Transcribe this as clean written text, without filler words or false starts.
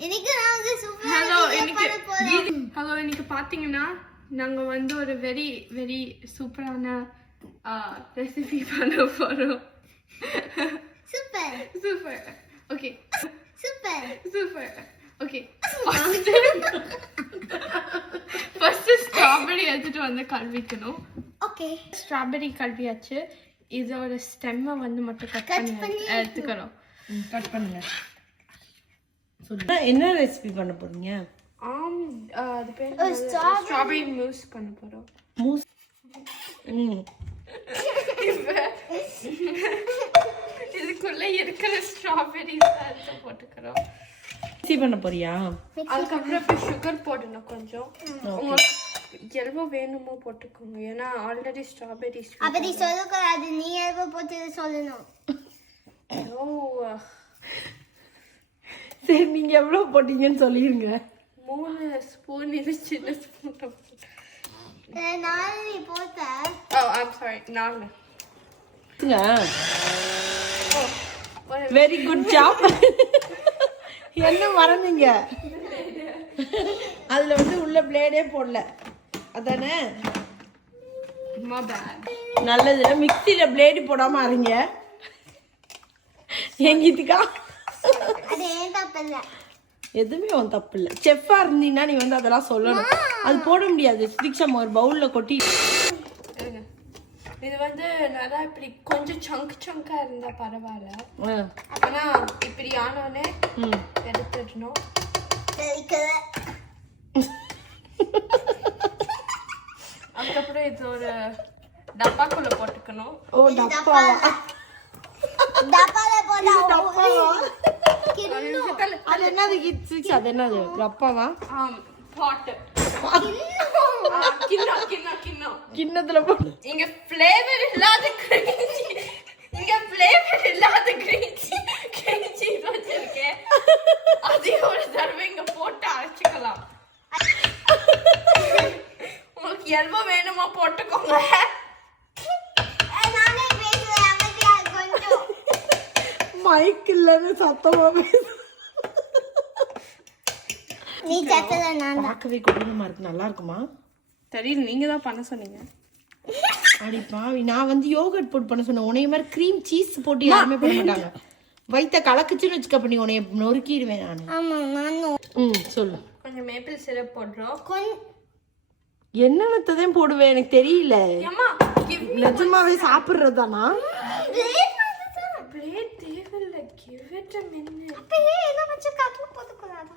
Hello, இன்னைக்கு பாத்தீங்கன்னா நாங்க வந்து ஒரு வெரி வெரி சூப்பரான ரெசிபி பண்ண போறோம். Super okay okay. First strawberry எடுத்துட்டு வந்து கழுவிக்கணும். Okay, strawberry கழுவியாச்சு. இதோட ஸ்டெம்மை வந்து மட்டும் கட் பண்ணி எடுத்துக்கிறோம். கட் பண்ணுங்க. என்ன ரெசிபி பண்ண போறீங்க? அது பேர் ஸ்ட்ராபெரி மூஸ் பண்ண போறோம். மூஸ். இதுக்குள்ள இருக்கிற ஸ்ட்ராபெரி எடுத்து போட்டுக்கிறோம். மிக்ஸி பண்ண போறியா? அதுக்கப்புறம் சுகர் போடணும் கொஞ்சம். உங்களுக்கு எவ்வளோ வேணுமோ போட்டுக்கோங்க. ஏன்னா ஆல்ரெடி ஸ்ட்ராபெரி அப்படி சொல்லக்கூடாது, நீ எவ்வளோ போட்டு சொல்லணும். சரி, நீங்க எவ்வளவு போட்டீங்கன்னு சொல்லிருங்க. 3 ஸ்பூன் இது சின்ன ஸ்பூன். 4 போட்ட. I'm sorry, 4. Very good job. என்ன மறந்தீங்க? அதுல வந்து உள்ள பிளேடே போடல, அதானே? நல்லது. மிக்ஸில பிளேடு போடாம அரைங்க. எங்கிட்டுக்கா அது ஏன் தப்பு இல்ல. எதுவுமே உன் தப்பு இல்லை. செஃப்பா இருந்தீங்கன்னா நீ வந்து அதெல்லாம் சொல்லணும். அது போட முடியாது. தீக்ஷம் ஒரு பவுல்ல கொட்டி. இது வந்து நல்லா இப்படி கொஞ்சம் சங்கா இருந்தா பரவாயில்ல. ஆனா இப்படி ஆனோடனே எடுத்துடணும். அதுக்கப்புறம் இது ஒரு டப்பாக்குள்ள போட்டுக்கணும். ஓ, டப்பாவா? டப்பால போடா. அது என்னது கிட்ஸ்? அது என்னது டப்பாவா? பாட். கிண்ணத்துல போட்டு. இங்க ஃப்ளேவர் இல்லாத கிரீச்சி வச்சிருக்கேன். அதையும் ஒரு தடவை இங்க போட்டு அரைச்சிக்கலாம். உங்களுக்கு எவ்வளவு வேணுமோ போட்டுக்கோங்க. மைக் இல்லன்னு சத்தமா பேசு. நீ சத்தல நான் பார்க்கவே கொடூரமா இருக்கு. நல்லா இருக்குமா? தெரியல, நீங்க தான் பண்ண சொன்னீங்க. அடி பாவி, நான் வந்து யோகர்ட் போட்டு பண்ண சொன்னேன். உனைய மாதிரி க்ரீம் சீஸ் போட்டு யாருமே பண்ண மாட்டாங்க. வயித்த கலக்குச்சுன்னு வச்சுக்க, பண்ணி உனைய நொறுக்கிடுவேன் நான். ஆமா, நான் சொல்லு. கொஞ்சம் மேப்பிள் சிரப் போடுறோம். என்னென்னதான் போடுவேன் எனக்கு தெரியல. நிஜமாவே சாப்பிடுறதானா? பிளேட் தேவையில்லை. Give it a minute. அப்பயே என்ன வச்சு காட்டு போட்டுக்கலாம்.